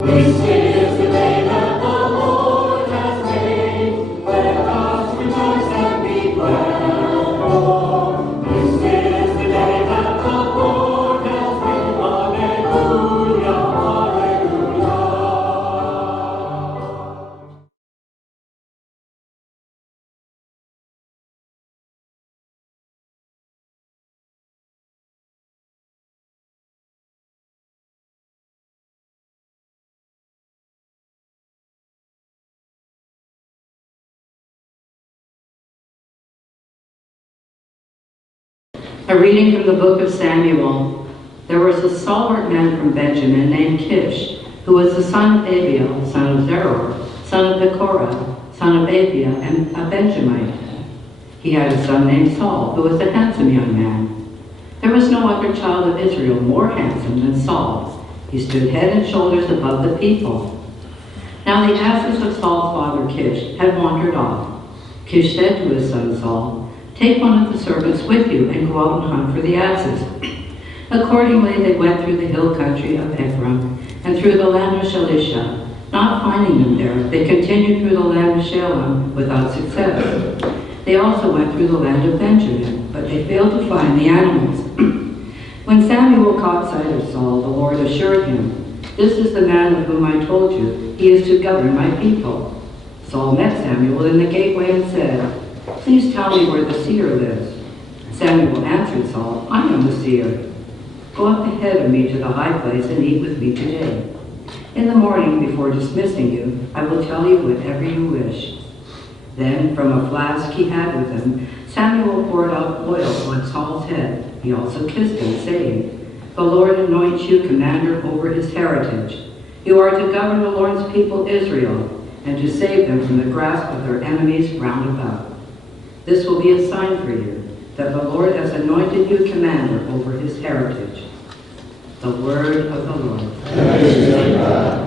This is the day that the Lord has made. Let us rejoice and be glad. For this is the day that the Lord has made. Hallelujah, hallelujah. A reading from the book of Samuel. There was a stalwart man from Benjamin named Kish, who was the son of Abiel, son of Zeror, son of Bekorah, son of Abia, and a Benjamite. He had a son named Saul, who was a handsome young man. There was no other child of Israel more handsome than Saul. He stood head and shoulders above the people. Now the asses of Saul's father Kish had wandered off. Kish said to his son Saul, "Take one of the servants with you and go out and hunt for the asses." Accordingly, they went through the hill country of Ephraim and through the land of Shalisha. Not finding them there, they continued through the land of Shalem without success. They also went through the land of Benjamin, but they failed to find the animals. When Samuel caught sight of Saul, the Lord assured him, "This is the man of whom I told you. He is to govern my people." Saul met Samuel in the gateway and said, "Please tell me where the seer lives." Samuel answered Saul, "I am the seer. Go up ahead of me to the high place and eat with me today. In the morning, before dismissing you, I will tell you whatever you wish." Then, from a flask he had with him, Samuel poured out oil on Saul's head. He also kissed him, saying, "The Lord anoints you commander over his heritage. You are to govern the Lord's people Israel, and to save them from the grasp of their enemies round about. This will be a sign for you, that the Lord has anointed you commander over his heritage." The word of the Lord. Praise be to God.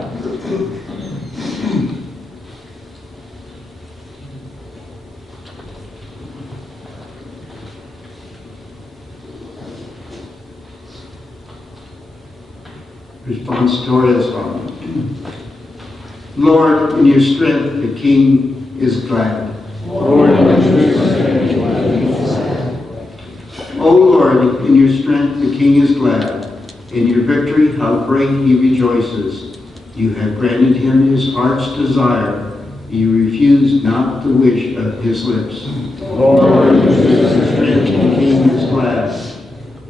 Responsory as follows. Lord, in your strength the king is glad. Lord, in your strength the king is glad. O Lord, in your strength the king is glad. In your victory how great he rejoices. You have granted him his heart's desire. You refused not the wish of his lips. Lord, in your strength the king is glad.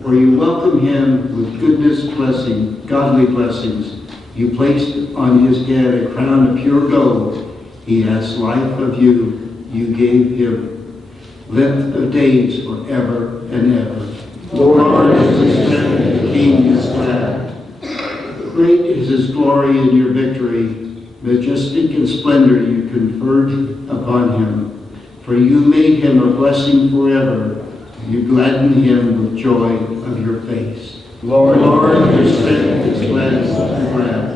For you welcome him with goodness, blessing, godly blessings. You placed on his head a crown of pure gold. He has life of you. You gave him length of days forever and ever. Lord, is the strength the king is glad. Great is his glory in your victory. Majestic in splendor you conferred upon him. For you made him a blessing forever. You gladden him with joy of your face. Lord, your strength is glad and glad.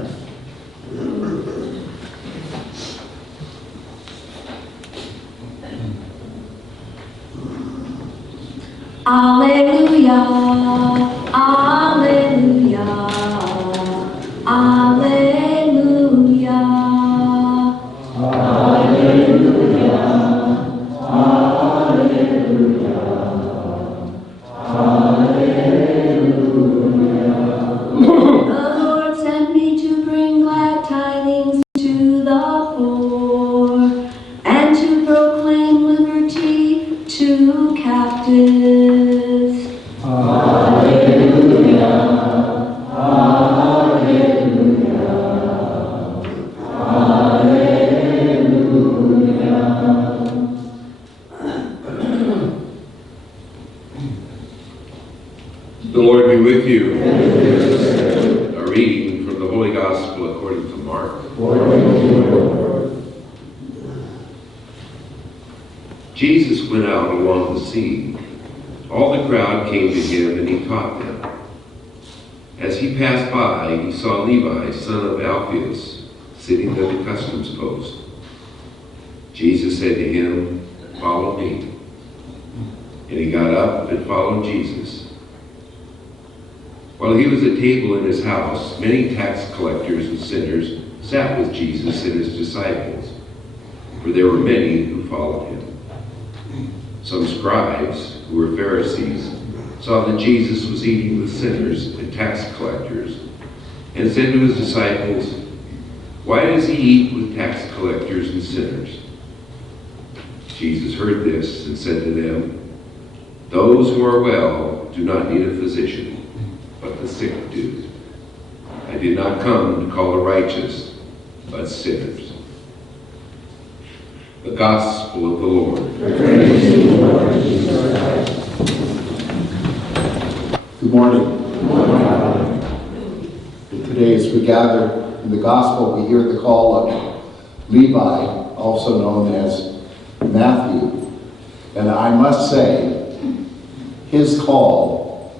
Alleluia, alleluia, alleluia, alleluia, alleluia, alleluia. The Lord sent me to bring glad tidings to the poor and to proclaim liberty to captives. Alleluia, alleluia, alleluia. The Lord be with you. A reading from the Holy Gospel according to Mark. Jesus went out along the sea. All the crowd came to him, and he taught them. As he passed by, he saw Levi, son of Alphaeus, sitting at the customs post. Jesus said to him, "Follow me." And he got up and followed Jesus. While he was at table in his house, many tax collectors and sinners sat with Jesus and his disciples, for there were many who followed him. Some scribes, who were Pharisees, saw that Jesus was eating with sinners and tax collectors, and said to his disciples, "Why does he eat with tax collectors and sinners?" Jesus heard this and said to them, "Those who are well do not need a physician, but the sick do. I did not come to call the righteous, but sinners." The Gospel of the Lord. Praise to you, Lord Jesus Christ. Good morning. Today, as we gather in the Gospel, we hear the call of Levi, also known as Matthew. And I must say, his call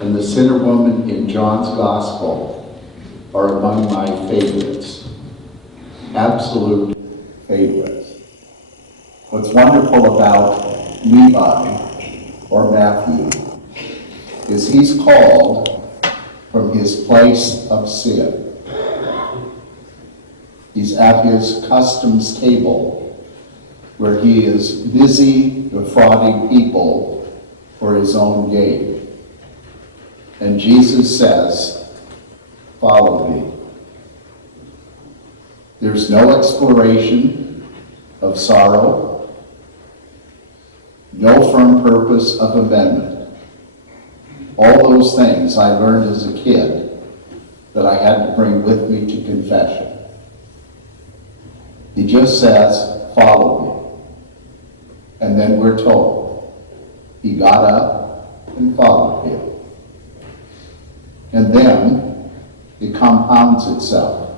and the sinner woman in John's Gospel are among my favorites. Absolute favorites. What's wonderful about Levi, or Matthew, is he's called from his place of sin. He's at his customs table, where he is busy defrauding people for his own gain. And Jesus says, "Follow me." There's no exploration of sorrow, no firm purpose of amendment. All those things I learned as a kid that I had to bring with me to confession. He just says, "Follow me." And then we're told, he got up and followed him. And then it compounds itself,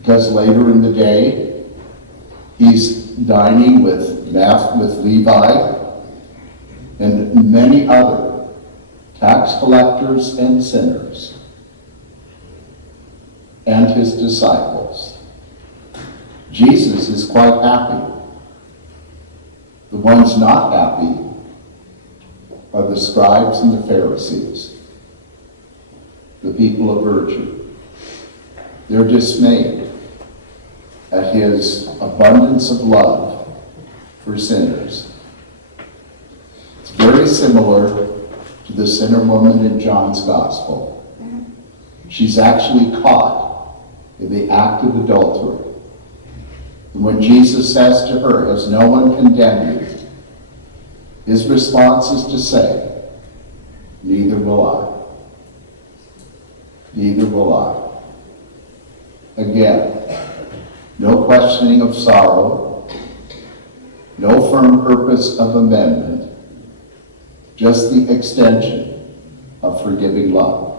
because later in the day, he's dining with Levi and many other tax collectors and sinners, and his disciples. Jesus is quite happy. The ones not happy are the scribes and the Pharisees, the people of virtue. They're dismayed at his abundance of love for sinners. It's very similar to the sinner woman in John's Gospel. She's actually caught in the act of adultery. And when Jesus says to her, "Has no one condemned you?" his response is to say, "Neither will I. Neither will I." Again, no questioning of sorrow, no firm purpose of amendment, just the extension of forgiving love.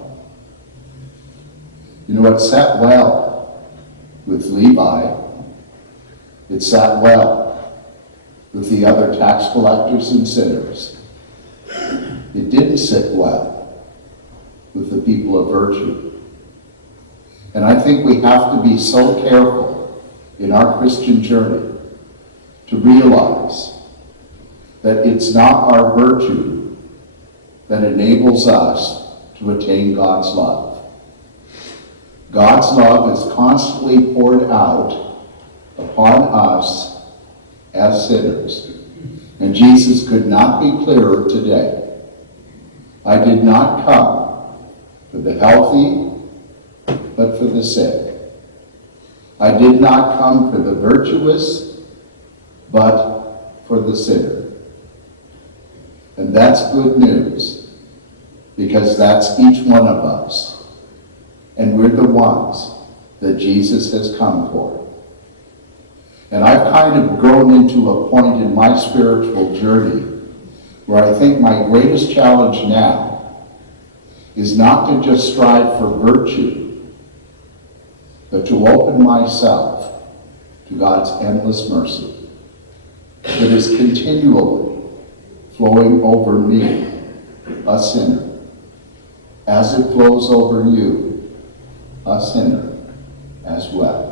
You know, it sat well with Levi. It sat well with the other tax collectors and sinners. It didn't sit well with the people of virtue. And I think we have to be so careful in our Christian journey to realize that it's not our virtue that enables us to attain God's love. God's love is constantly poured out upon us as sinners. And Jesus could not be clearer today. "I did not come for the healthy, but for the sick. I did not come for the virtuous, but for the sinner." And that's good news, because that's each one of us. And we're the ones that Jesus has come for. And I've kind of grown into a point in my spiritual journey where I think my greatest challenge now is not to just strive for virtue, but to open myself to God's endless mercy that is continually flowing over me, a sinner, as it flows over you, a sinner, as well.